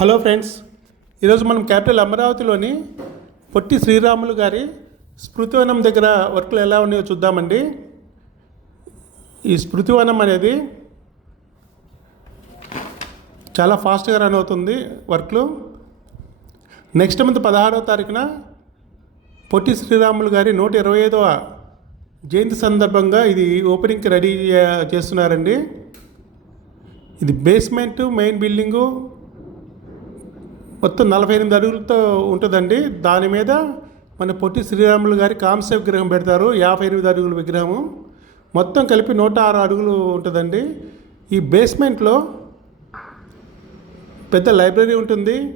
Hello friends ఈరోజు మనం capital అమరావతిలోని పొట్టి శ్రీరాములు గారి స్మృతివనం దగ్గర వర్క్లు ఎలా ఉన్నాయో చూద్దామండి. ఈ స్మృతివనం అనేది చాలా ఫాస్ట్గా రన్ అవుతుంది వర్క్లు. నెక్స్ట్ మంత్ పదహారవ తారీఖున పొట్టి శ్రీరాములు గారి నూట ఇరవై ఐదవ జయంతి సందర్భంగా ఇది ఓపెనింగ్కి రెడీ చేస్తున్నారండి. ఇది బేస్మెంట్ మెయిన్ బిల్డింగు మొత్తం నలభై ఎనిమిది అడుగులతో ఉంటుందండి. దాని మీద మన పొట్టి శ్రీరాములు గారి కాంస్య విగ్రహం పెడతారు. యాభై ఎనిమిది అడుగుల విగ్రహము. మొత్తం కలిపి నూట ఆరు అడుగులు ఉంటుందండి. ఈ బేస్మెంట్లో పెద్ద లైబ్రరీ ఉంటుంది.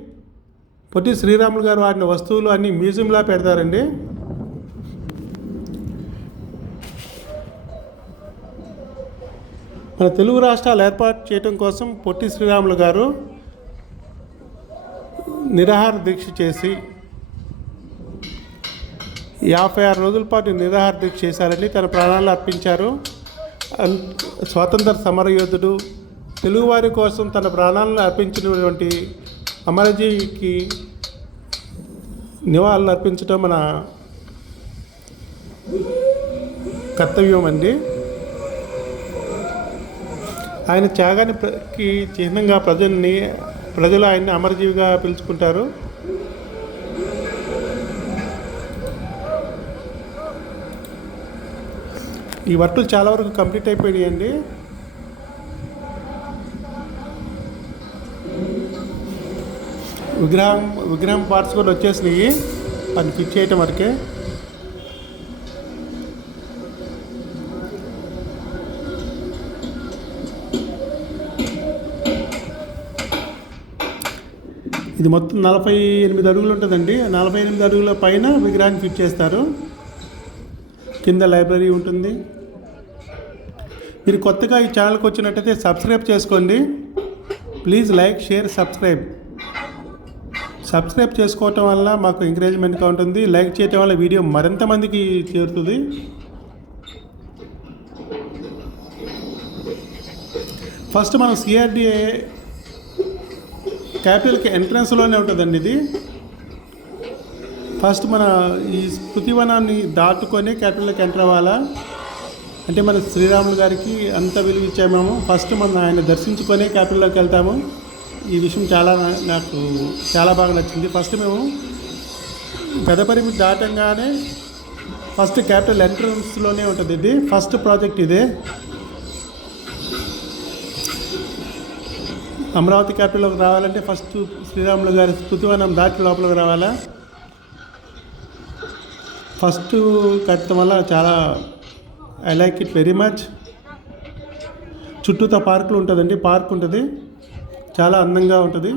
పొట్టి శ్రీరాములు గారు వాడిన వస్తువులు అన్ని మ్యూజియంలా పెడతారండి. మన తెలుగు రాష్ట్రాలు ఏర్పాటు చేయడం కోసం పొట్టి శ్రీరాములు గారు నిరాహార దీక్ష చేసి యాభై ఆరు రోజుల పాటు నిరాహార దీక్ష చేశారని తన ప్రాణాలు అర్పించారు. స్వాతంత్ర స్వాతంత్ర సమరయోధుడు తెలుగువారి కోసం తన ప్రాణాలను అర్పించినటువంటి అమరజీవికి నివాళులు అర్పించడం మన కర్తవ్యం అండి. ఆయన త్యాగానికి చిహ్నంగా ప్రజల్ని ప్రజలు ఆయన్ని అమరజీవిగా పిలుచుకుంటారు. ఈ వర్కులు చాలా వరకు కంప్లీట్ అయిపోయాయండి విగ్రహం విగ్రహం పార్ట్స్ కూడా వచ్చేసినాయి. అది ఫిట్ చేయటం వరకే. ఇది మొత్తం నలభై ఎనిమిది అడుగులు ఉంటుందండి. నలభై ఎనిమిది అడుగుల పైన విగ్రహాన్ని ఫిట్ చేస్తారు. కింద లైబ్రరీ ఉంటుంది. మీరు కొత్తగా ఈ ఛానల్కి వచ్చినట్టయితే సబ్స్క్రైబ్ చేసుకోండి. Please like share subscribe. Subscribe చేసుకోవటం వల్ల మాకు ఎంకరేజ్మెంట్గా ఉంటుంది. లైక్ చేయటం వల్ల వీడియో మరింత మందికి చేరుతుంది. ఫస్ట్ మనం సిఆర్డిఏ క్యాపిటల్కి ఎంట్రన్స్లోనే ఉంటుందండి ఇది. ఫస్ట్ మన ఈ స్మృతివనాన్ని దాటుకొని క్యాపిటల్కి ఎంటర్ అవ్వాలా? అంటే మన శ్రీరాములు గారికి అంత విలువ ఇచ్చాము ఫస్ట్ మనం ఆయన దర్శించుకొని క్యాపిటల్లోకి వెళ్తాము. ఈ విషయం చాలా నాకు చాలా బాగా నచ్చింది. ఫస్ట్ మేము పెదపరిమి దాటంగానే ఫస్ట్ క్యాపిటల్ ఎంట్రన్స్లోనే ఉంటుంది ఇది. ఫస్ట్ ప్రాజెక్ట్ ఇదే. అమరావతి క్యాపిటల్లోకి రావాలంటే ఫస్ట్ శ్రీరాములు గారి స్థుతివనం దాటి లోపలికి రావాలా? ఫస్ట్ కట్టడం వల్ల చాలా I like it very much చుట్టూతో పార్కులు ఉంటుందండి పార్క్ ఉంటుంది. చాలా అందంగా ఉంటుంది.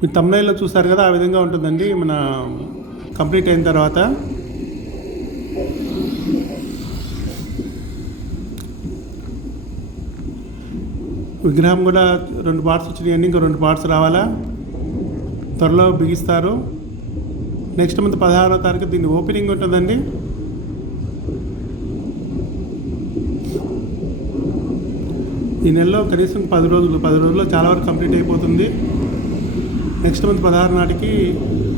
మీ తమిళలో చూస్తారు కదా ఆ విధంగా ఉంటుందండి. మన కంప్లీట్ అయిన తర్వాత విగ్రహం కూడా రెండు పార్ట్స్ వచ్చినాయండి ఇంకా రెండు పార్ట్స్ రావాలా? త్వరలో బిగిస్తారు. నెక్స్ట్ మంత్ పదహారో తారీఖు దీన్ని ఓపెనింగ్ ఉంటుందండి. ఈ నెలలో కనీసం పది రోజులు పది రోజుల్లో చాలా వరకు కంప్లీట్ అయిపోతుంది. నెక్స్ట్ మంత్ పదహారు నాటికి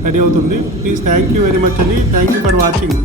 రెడీ అవుతుంది. Please thank you very much అండి. Thank you for watching